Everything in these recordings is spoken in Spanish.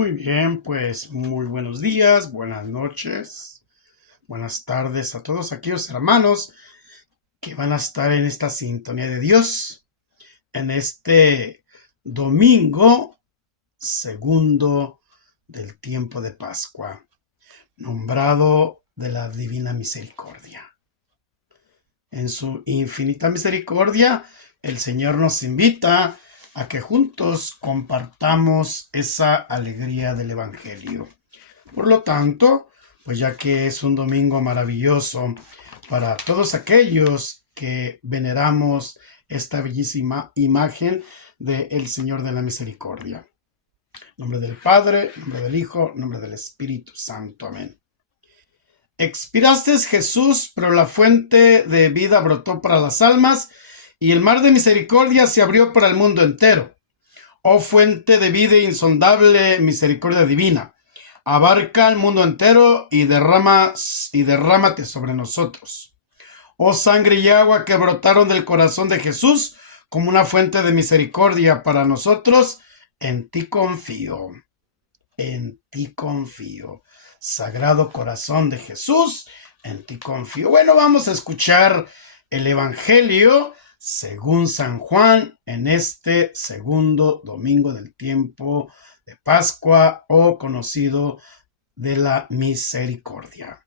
Muy bien, pues muy buenos días, buenas noches, buenas tardes a todos aquellos hermanos que van a estar en esta sintonía de Dios en este domingo segundo del tiempo de Pascua, nombrado de la Divina Misericordia. En su infinita misericordia, el Señor nos invita a que juntos compartamos esa alegría del Evangelio. Por lo tanto, pues ya que es un domingo maravilloso para todos aquellos que veneramos esta bellísima imagen del Señor de la Misericordia. En nombre del Padre, en nombre del Hijo, en nombre del Espíritu Santo. Amén. Expiraste, Jesús, pero la fuente de vida brotó para las almas y el mar de misericordia se abrió para el mundo entero. Oh fuente de vida insondable, misericordia divina, abarca el mundo entero y derrámate sobre nosotros. Oh sangre y agua que brotaron del corazón de Jesús como una fuente de misericordia para nosotros, en ti confío. En ti confío. Sagrado corazón de Jesús, en ti confío. Bueno, vamos a escuchar el Evangelio según San Juan en este segundo domingo del tiempo de Pascua, o conocido de la misericordia.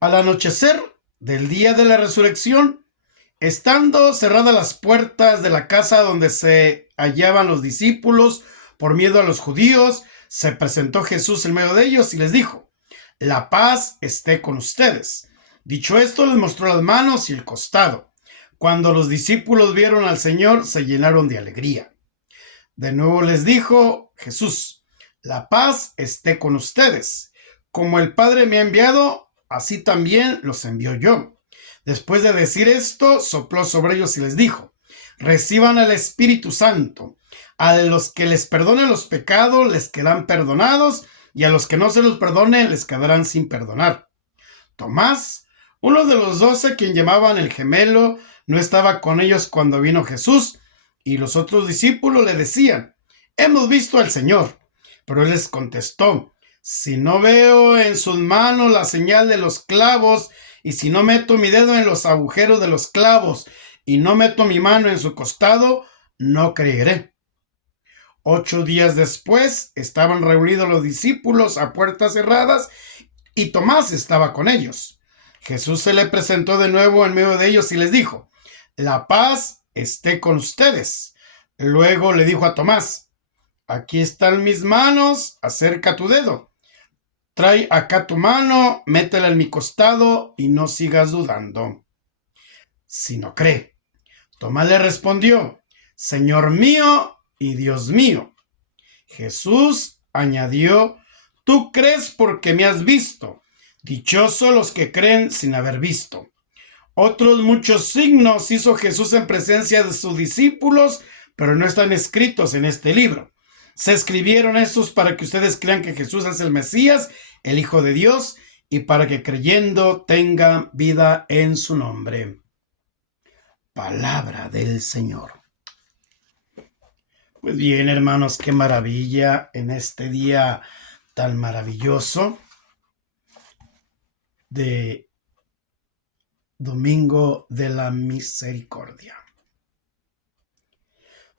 Al anochecer del día de la resurrección, estando cerradas las puertas de la casa donde se hallaban los discípulos por miedo a los judíos, se presentó Jesús en medio de ellos y les dijo: la paz esté con ustedes. Dicho esto, les mostró las manos y el costado. Cuando los discípulos vieron al Señor, se llenaron de alegría. De nuevo les dijo Jesús: la paz esté con ustedes. Como el Padre me ha enviado, así también los envío yo. Después de decir esto, sopló sobre ellos y les dijo: reciban el Espíritu Santo. A los que les perdonen los pecados les quedan perdonados, y a los que no se los perdone les quedarán sin perdonar. Tomás, uno de los 12, quien llamaban el gemelo, no estaba con ellos cuando vino Jesús, y los otros discípulos le decían: hemos visto al Señor. Pero él les contestó: si no veo en sus manos la señal de los clavos, y si no meto mi dedo en los agujeros de los clavos, y no meto mi mano en su costado, no creeré. 8 días después estaban reunidos los discípulos a puertas cerradas, y Tomás estaba con ellos. Jesús se le presentó de nuevo en medio de ellos y les dijo: la paz esté con ustedes. Luego le dijo a Tomás: aquí están mis manos, acerca tu dedo. Trae acá tu mano, métela en mi costado y no sigas dudando, sino cree. Tomás le respondió: Señor mío y Dios mío. Jesús añadió: tú crees porque me has visto. Dichosos los que creen sin haber visto. Otros muchos signos hizo Jesús en presencia de sus discípulos, pero no están escritos en este libro. Se escribieron estos para que ustedes crean que Jesús es el Mesías, el Hijo de Dios, y para que creyendo tengan vida en su nombre. Palabra del Señor. Pues bien, hermanos, qué maravilla en este día tan maravilloso de Domingo de la Misericordia.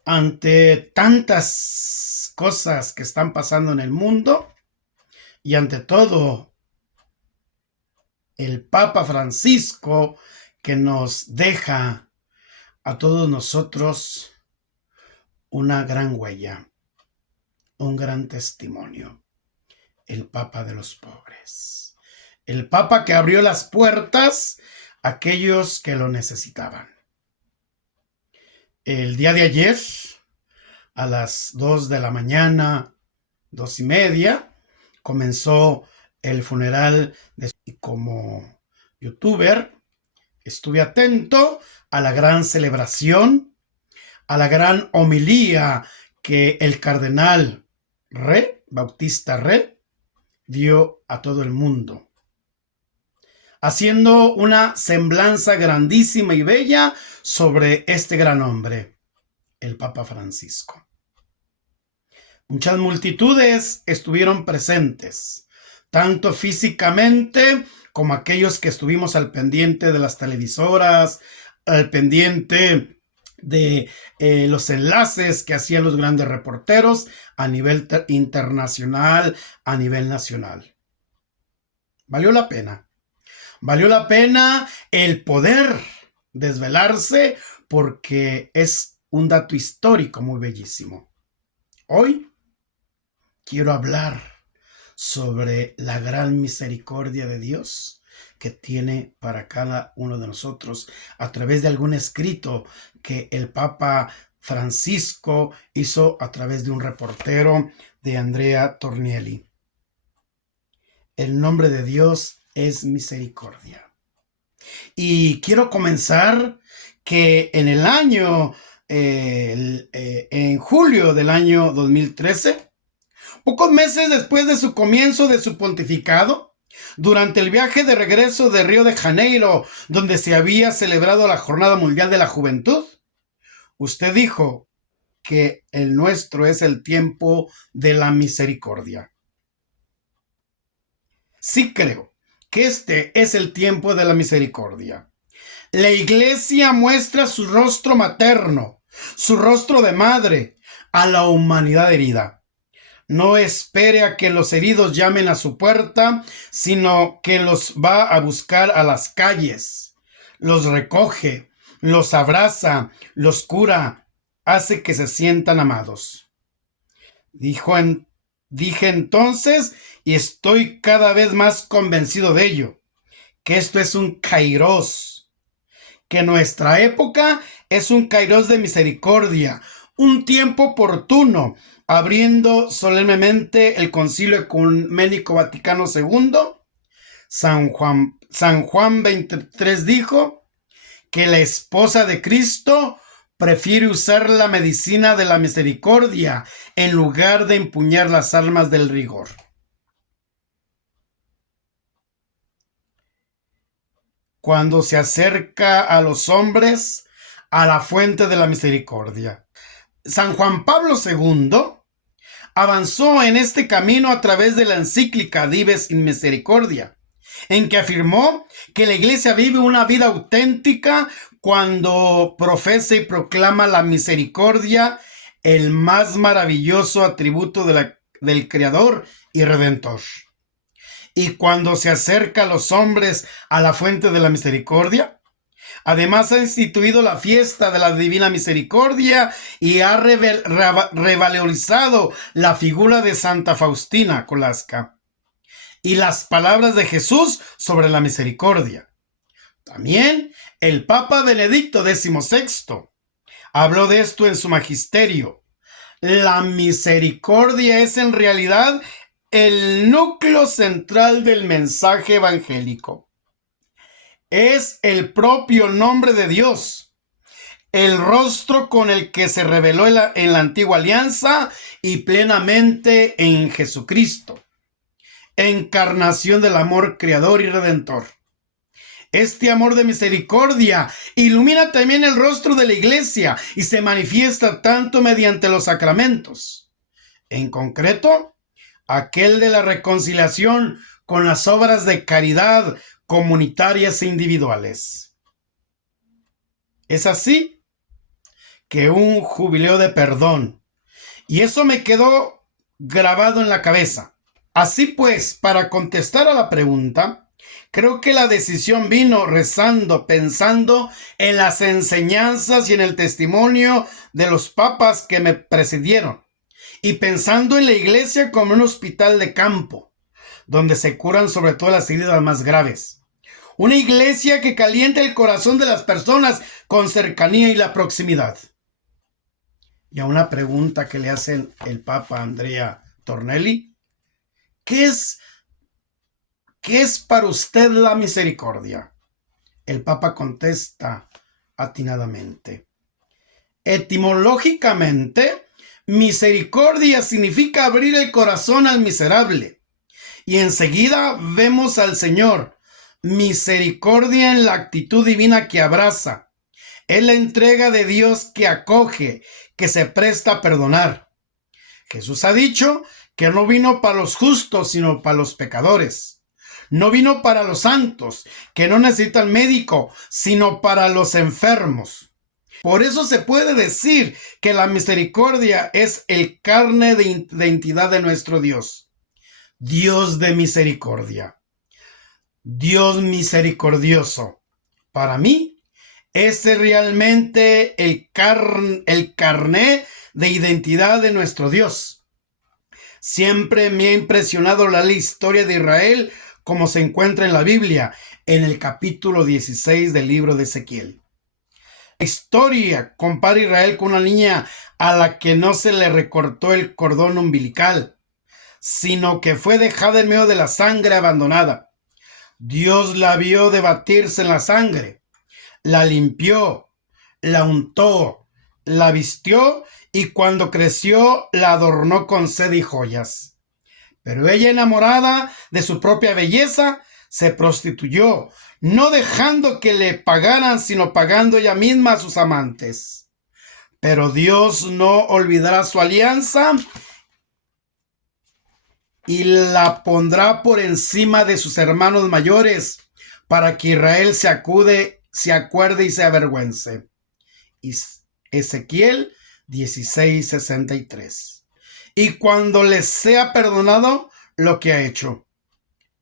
Ante tantas cosas que están pasando en el mundo, y ante todo el Papa Francisco, que nos deja a todos nosotros una gran huella, un gran testimonio. El Papa de los pobres. El Papa que abrió las puertas a aquellos que lo necesitaban. El día de ayer, a las 2 de la mañana, 2:30, comenzó el funeral de... Y como youtuber, estuve atento a la gran celebración, a la gran homilía que el cardenal Bautista Re dio a todo el mundo, haciendo una semblanza grandísima y bella sobre este gran hombre, el Papa Francisco. Muchas multitudes estuvieron presentes, tanto físicamente como aquellos que estuvimos al pendiente de las televisoras, al pendiente de los enlaces que hacían los grandes reporteros a nivel internacional, a nivel nacional. Valió la pena. Valió la pena el poder desvelarse porque es un dato histórico muy bellísimo. Hoy quiero hablar sobre la gran misericordia de Dios que tiene para cada uno de nosotros a través de algún escrito que el Papa Francisco hizo a través de un reportero de Andrea Tornielli. El nombre de Dios es misericordia. Y quiero comenzar que en el año, en julio del año 2013, pocos meses después de su comienzo de su pontificado, durante el viaje de regreso de Río de Janeiro, donde se había celebrado la Jornada Mundial de la Juventud, usted dijo que el nuestro es el tiempo de la misericordia. Sí creo que este es el tiempo de la misericordia. La Iglesia muestra su rostro materno, su rostro de madre, a la humanidad herida. No espere a que los heridos llamen a su puerta, sino que los va a buscar a las calles. Los recoge, los abraza, los cura, hace que se sientan amados. Dije entonces, y estoy cada vez más convencido de ello, que esto es un kairos, que nuestra época es un kairos de misericordia, un tiempo oportuno, abriendo solemnemente el Concilio Ecuménico Vaticano II. San Juan 23 dijo que la esposa de Cristo prefiere usar la medicina de la misericordia en lugar de empuñar las armas del rigor. Cuando se acerca a los hombres a la fuente de la misericordia. San Juan Pablo II avanzó en este camino a través de la encíclica Dives in Misericordia, en que afirmó que la Iglesia vive una vida auténtica cuando profesa y proclama la misericordia, el más maravilloso atributo del Creador y Redentor. Y cuando se acerca a los hombres a la fuente de la misericordia, además ha instituido la fiesta de la Divina Misericordia y ha revalorizado la figura de Santa Faustina Kowalska y las palabras de Jesús sobre la misericordia. También el Papa Benedicto XVI habló de esto en su magisterio. La misericordia es en realidad el núcleo central del mensaje evangélico. Es el propio nombre de Dios, el rostro con el que se reveló en la antigua alianza y plenamente en Jesucristo, encarnación del amor creador y redentor. Este amor de misericordia ilumina también el rostro de la Iglesia y se manifiesta tanto mediante los sacramentos. En concreto, aquel de la reconciliación con las obras de caridad comunitarias e individuales. Es así que un jubileo de perdón. Y eso me quedó grabado en la cabeza. Así pues, para contestar a la pregunta, creo que la decisión vino rezando, pensando en las enseñanzas y en el testimonio de los papas que me precedieron, y pensando en la Iglesia como un hospital de campo, donde se curan sobre todo las heridas más graves. Una Iglesia que calienta el corazón de las personas con cercanía y la proximidad. Y a una pregunta que le hacen el Papa Andrea Tornielli, ¿qué es para usted la misericordia? El Papa contesta atinadamente. Etimológicamente, misericordia significa abrir el corazón al miserable. Y enseguida vemos al Señor. Misericordia en la actitud divina que abraza. Es la entrega de Dios que acoge, que se presta a perdonar. Jesús ha dicho que no vino para los justos, sino para los pecadores. No vino para los santos, que no necesitan médico, sino para los enfermos. Por eso se puede decir que la misericordia es el carne de identidad de nuestro Dios. Dios de misericordia. Dios misericordioso. Para mí, este es realmente el carné de identidad de nuestro Dios. Siempre me ha impresionado la historia de Israel como se encuentra en la Biblia, en el capítulo 16 del libro de Ezequiel. La historia compara a Israel con una niña a la que no se le recortó el cordón umbilical, sino que fue dejada en medio de la sangre abandonada. Dios la vio debatirse en la sangre, la limpió, la untó, la vistió y cuando creció la adornó con seda y joyas. Pero ella, enamorada de su propia belleza, se prostituyó, no dejando que le pagaran, sino pagando ella misma a sus amantes. Pero Dios no olvidará su alianza y la pondrá por encima de sus hermanos mayores, para que Israel se acuerde y se avergüence. Ezequiel 16:63. Y cuando les sea perdonado lo que ha hecho.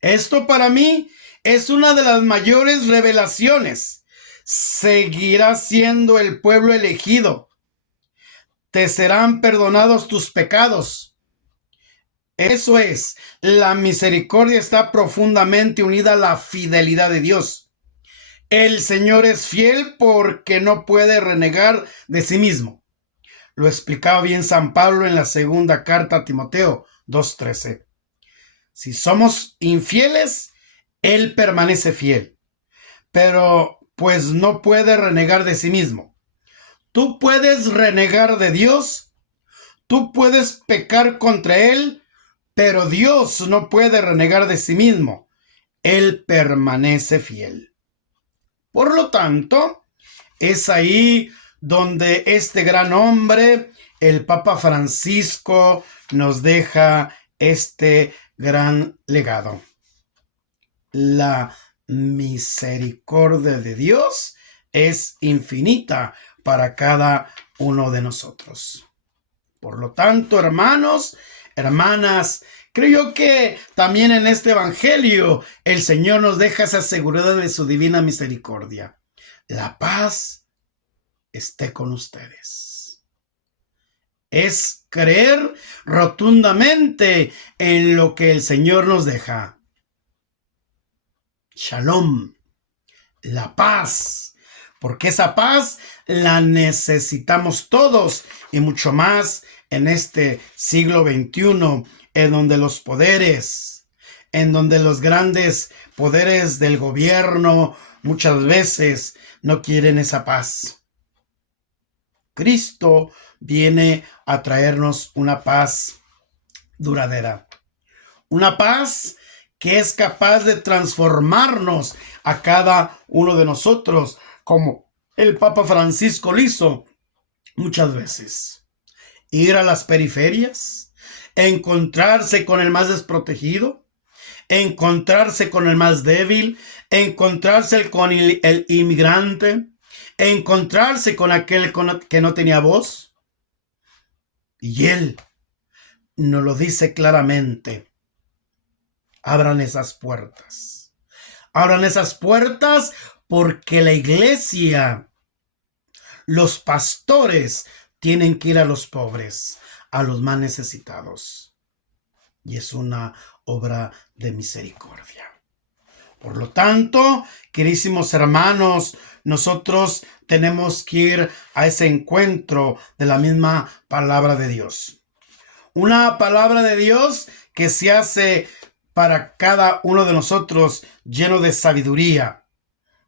Esto para mí es una de las mayores revelaciones. Seguirá siendo el pueblo elegido. Te serán perdonados tus pecados. Eso es, la misericordia está profundamente unida a la fidelidad de Dios. El Señor es fiel porque no puede renegar de sí mismo. Lo explicaba bien San Pablo en la segunda carta a Timoteo 2:13. Si somos infieles, Él permanece fiel, pero pues no puede renegar de sí mismo. Tú puedes renegar de Dios, tú puedes pecar contra Él, pero Dios no puede renegar de sí mismo. Él permanece fiel. Por lo tanto, es ahí donde este gran hombre, el Papa Francisco, nos deja este gran legado. La misericordia de Dios es infinita para cada uno de nosotros. Por lo tanto, hermanos, hermanas, creo que también en este evangelio el Señor nos deja esa seguridad de su divina misericordia. La paz esté con ustedes. Es creer rotundamente en lo que el Señor nos deja. Shalom, la paz, porque esa paz la necesitamos todos y mucho más en este siglo XXI, en donde los poderes, en donde los grandes poderes del gobierno muchas veces no quieren esa paz. Cristo viene a traernos una paz duradera, una paz que es capaz de transformarnos a cada uno de nosotros, como el Papa Francisco lo hizo muchas veces. Ir a las periferias, encontrarse con el más desprotegido, encontrarse con el más débil, encontrarse con el inmigrante, encontrarse con aquel que no tenía voz. Y Él nos lo dice claramente. Abran esas puertas. Abran esas puertas porque la iglesia, los pastores, tienen que ir a los pobres, a los más necesitados. Y es una obra de misericordia. Por lo tanto, queridísimos hermanos, nosotros tenemos que ir a ese encuentro de la misma palabra de Dios. Una palabra de Dios que se hace para cada uno de nosotros lleno de sabiduría,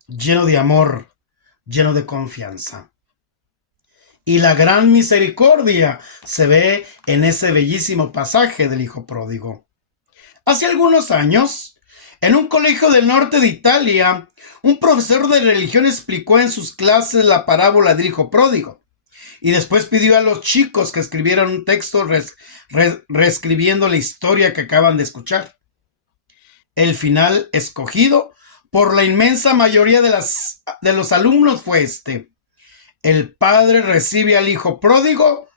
lleno de amor, lleno de confianza. Y la gran misericordia se ve en ese bellísimo pasaje del Hijo Pródigo. Hace algunos años, en un colegio del norte de Italia, un profesor de religión explicó en sus clases la parábola del Hijo Pródigo. y después pidió a los chicos que escribieran un texto reescribiendo la historia que acaban de escuchar. El final escogido por la inmensa mayoría de los alumnos fue este: el padre recibe al hijo pródigo,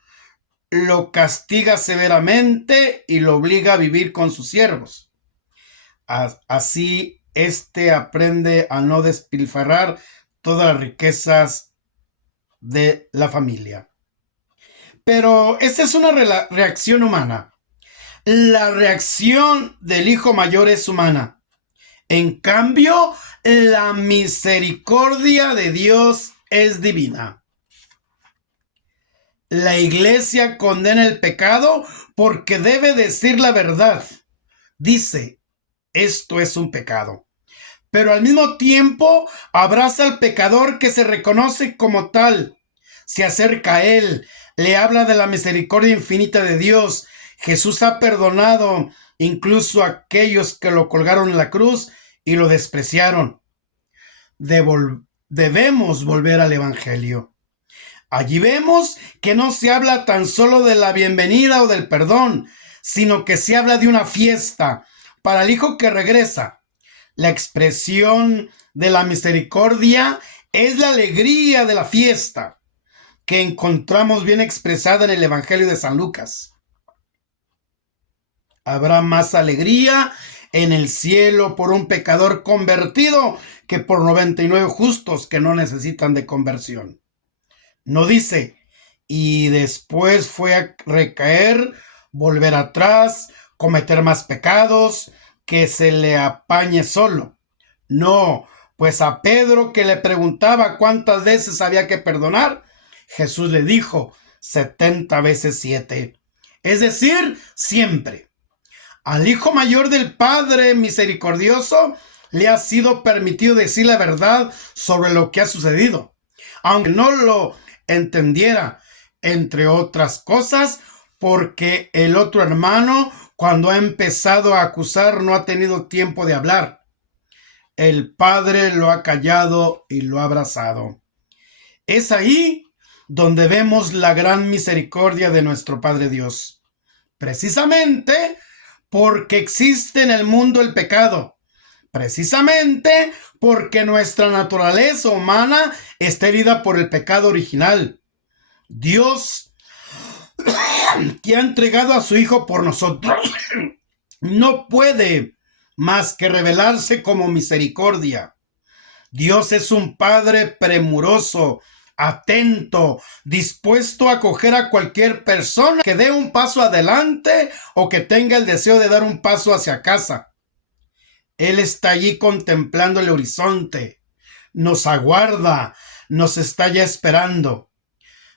lo castiga severamente y lo obliga a vivir con sus siervos. Así, aprende a no despilfarrar todas las riquezas de la familia. Pero esta es una reacción humana. La reacción del hijo mayor es humana. En cambio, la misericordia de Dios es divina. La iglesia condena el pecado porque debe decir la verdad. Dice, esto es un pecado. Pero al mismo tiempo abraza al pecador que se reconoce como tal. Se acerca a él, le habla de la misericordia infinita de Dios. Jesús ha perdonado incluso a aquellos que lo colgaron en la cruz y lo despreciaron. Debemos volver al Evangelio. Allí vemos que no se habla tan solo de la bienvenida o del perdón, sino que se habla de una fiesta para el hijo que regresa. La expresión de la misericordia es la alegría de la fiesta, que encontramos bien expresada en el Evangelio de San Lucas. Habrá más alegría en el cielo por un pecador convertido que por 99 justos que no necesitan de conversión. No dice, y después fue a recaer, volver atrás, cometer más pecados, que se le apañe solo. No, pues a Pedro, que le preguntaba cuántas veces había que perdonar, Jesús le dijo 70 veces 7. Es decir, siempre. Al hijo mayor del Padre misericordioso le ha sido permitido decir la verdad sobre lo que ha sucedido, aunque no lo entendiera, entre otras cosas, porque el otro hermano, cuando ha empezado a acusar, no ha tenido tiempo de hablar. El Padre lo ha callado y lo ha abrazado. Es ahí donde vemos la gran misericordia de nuestro Padre Dios. Precisamente porque existe en el mundo el pecado. Precisamente porque nuestra naturaleza humana está herida por el pecado original. Dios, que ha entregado a su Hijo por nosotros, no puede más que revelarse como misericordia. Dios es un Padre premuroso, atento, dispuesto a acoger a cualquier persona que dé un paso adelante o que tenga el deseo de dar un paso hacia casa. Él está allí contemplando el horizonte, nos aguarda, nos está ya esperando.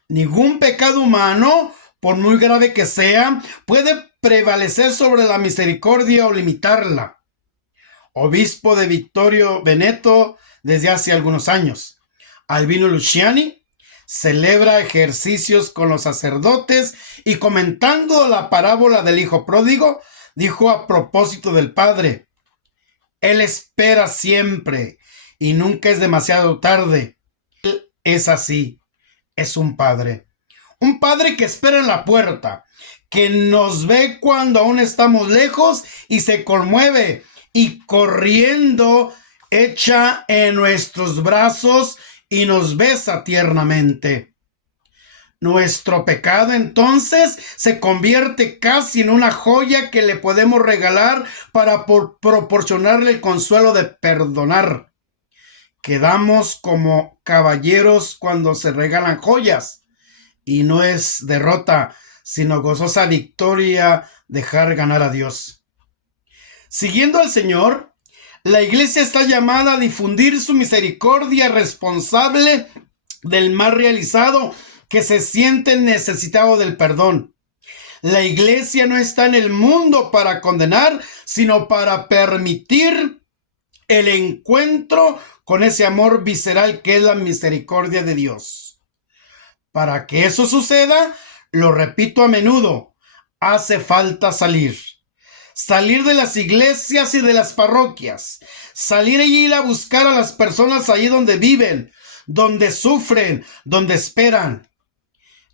Ningún pecado humano, por muy grave que sea, puede prevalecer sobre la misericordia o limitarla. Obispo de Vittorio Veneto desde hace algunos años, Albino Luciani celebra ejercicios con los sacerdotes y comentando la parábola del hijo pródigo, dijo a propósito del padre: Él espera siempre y nunca es demasiado tarde. Él es así, es un padre que espera en la puerta, que nos ve cuando aún estamos lejos y se conmueve y corriendo echa en nuestros brazos y nos besa tiernamente. Nuestro pecado entonces se convierte casi en una joya que le podemos regalar para proporcionarle el consuelo de perdonar. Quedamos como caballeros cuando se regalan joyas, y no es derrota, sino gozosa victoria dejar ganar a Dios. Siguiendo al Señor, la iglesia está llamada a difundir su misericordia responsable del mal realizado que se siente necesitado del perdón. La iglesia no está en el mundo para condenar, sino para permitir el encuentro con ese amor visceral que es la misericordia de Dios. Para que eso suceda, lo repito a menudo, hace falta salir de las iglesias y de las parroquias, salir y ir a buscar a las personas ahí donde viven, donde sufren, donde esperan.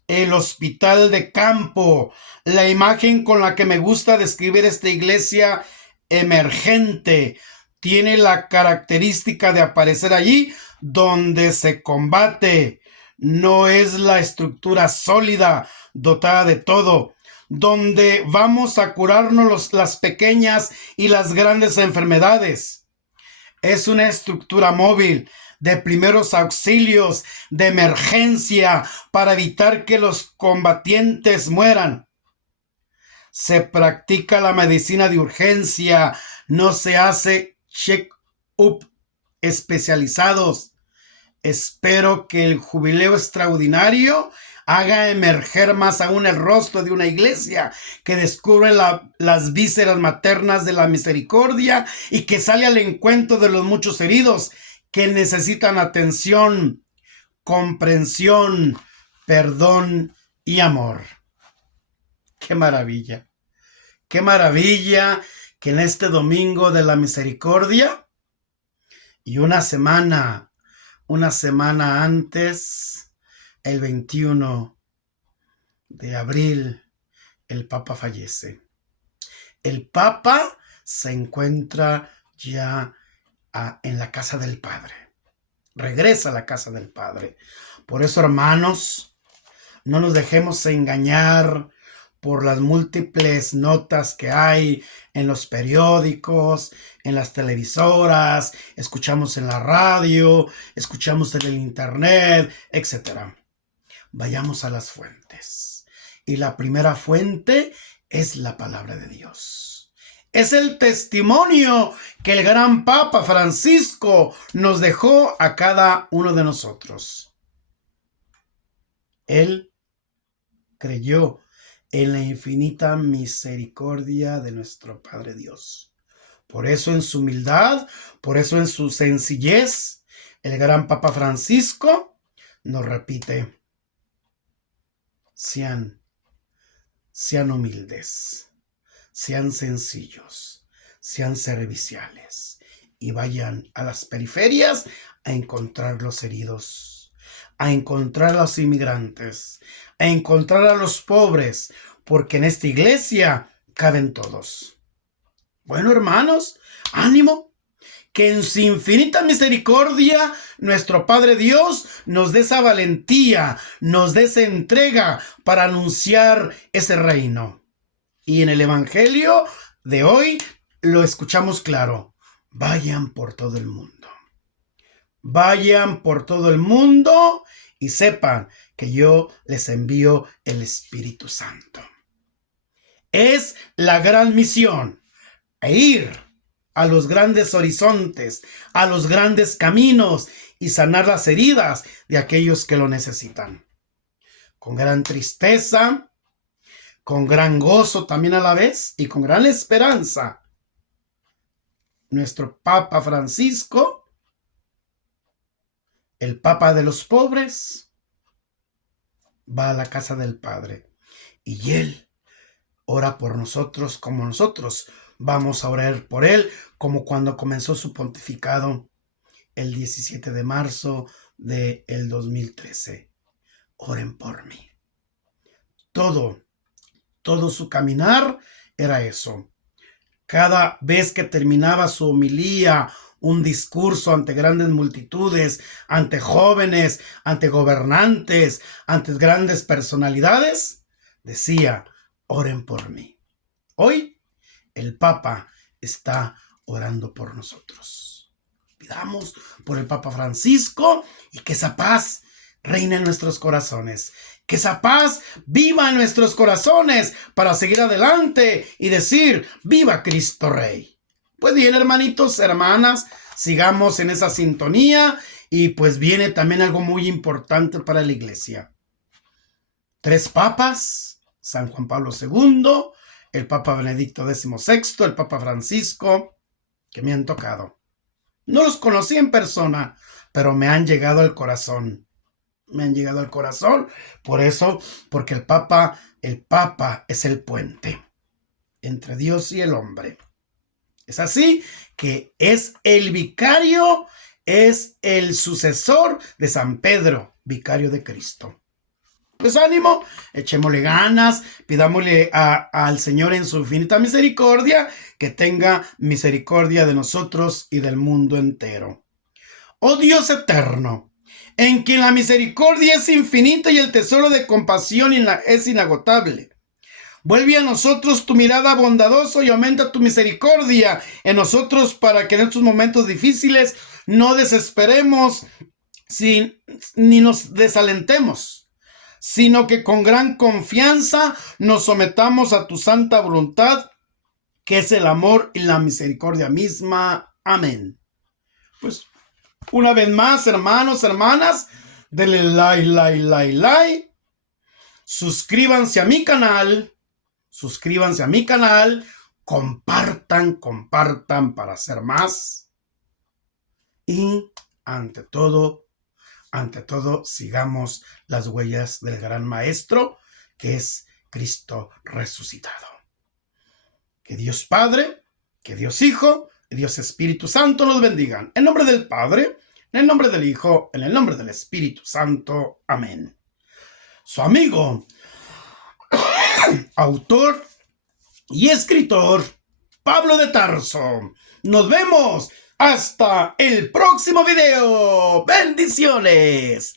el hospital de campo, la imagen con la que me gusta describir esta iglesia emergente. Tiene la característica de aparecer allí donde se combate. No es la estructura sólida, dotada de todo, donde vamos a curarnos las pequeñas y las grandes enfermedades. Es una estructura móvil de primeros auxilios, de emergencia, para evitar que los combatientes mueran. Se practica la medicina de urgencia, no se hace check-up especializados. Espero que el jubileo extraordinario haga emerger más aún el rostro de una iglesia que descubre las vísceras maternas de la misericordia y que sale al encuentro de los muchos heridos que necesitan atención, comprensión, perdón y amor. ¡Qué maravilla! ¡Qué maravilla que en este domingo de la misericordia y una semana antes, el 21 de abril, el Papa fallece. El Papa se encuentra ya en la casa del Padre. Regresa a la casa del Padre. Por eso, hermanos, no nos dejemos engañar por las múltiples notas que hay en los periódicos, en las televisoras, escuchamos en la radio, escuchamos en el internet, etc. Vayamos a las fuentes. Y la primera fuente es la palabra de Dios. Es el testimonio que el gran Papa Francisco nos dejó a cada uno de nosotros. Él creyó en la infinita misericordia de nuestro Padre Dios. Por eso en su humildad, por eso en su sencillez, el gran Papa Francisco nos repite: sean humildes, sean sencillos, sean serviciales y vayan a las periferias a encontrar los heridos, a encontrar a los inmigrantes, a encontrar a los pobres, porque en esta iglesia caben todos. Bueno, hermanos, ánimo, que en su infinita misericordia nuestro Padre Dios nos dé esa valentía, nos dé esa entrega para anunciar ese reino. Y en el Evangelio de hoy lo escuchamos claro: vayan por todo el mundo. Vayan por todo el mundo y sepan que yo les envío el Espíritu Santo. Es la gran misión, ir a los grandes horizontes, a los grandes caminos y sanar las heridas de aquellos que lo necesitan. Con gran tristeza, con gran gozo también a la vez y con gran esperanza, nuestro Papa Francisco, el Papa de los pobres, va a la casa del Padre y Él ora por nosotros como nosotros vamos a orar por Él, como cuando comenzó su pontificado el 17 de marzo del 2013. Oren por mí. Todo su caminar era eso. Cada vez que terminaba su homilía, un discurso ante grandes multitudes, ante jóvenes, ante gobernantes, ante grandes personalidades, decía: oren por mí. Hoy el Papa está orando por nosotros. Pidamos por el Papa Francisco y que esa paz reine en nuestros corazones. Que esa paz viva en nuestros corazones para seguir adelante y decir: ¡viva Cristo Rey! Pues bien, hermanitos, hermanas, sigamos en esa sintonía y pues viene también algo muy importante para la iglesia. 3 papas: San Juan Pablo II, el Papa Benedicto XVI, el Papa Francisco, que me han tocado. No los conocí en persona, pero me han llegado al corazón. Me han llegado al corazón, por eso, porque el Papa es el puente entre Dios y el hombre. Es así que es el vicario, es el sucesor de San Pedro, vicario de Cristo. Pues ánimo, echémosle ganas, pidámosle al Señor en su infinita misericordia que tenga misericordia de nosotros y del mundo entero. Oh Dios eterno, en quien la misericordia es infinita y el tesoro de compasión es inagotable. Vuelve a nosotros tu mirada bondadosa y aumenta tu misericordia en nosotros para que en estos momentos difíciles no desesperemos ni nos desalentemos, sino que con gran confianza nos sometamos a tu santa voluntad, que es el amor y la misericordia misma. Amén. Pues una vez más, hermanos, hermanas, denle like. Suscríbanse a mi canal. Compartan para hacer más. Y ante todo, sigamos las huellas del gran maestro, que es Cristo resucitado. Que Dios Padre, que Dios Hijo, que Dios Espíritu Santo los bendigan. En nombre del Padre, en el nombre del Hijo, en el nombre del Espíritu Santo. Amén. Su amigo, autor y escritor, Pablo de Tarso. Nos vemos hasta el próximo video. Bendiciones.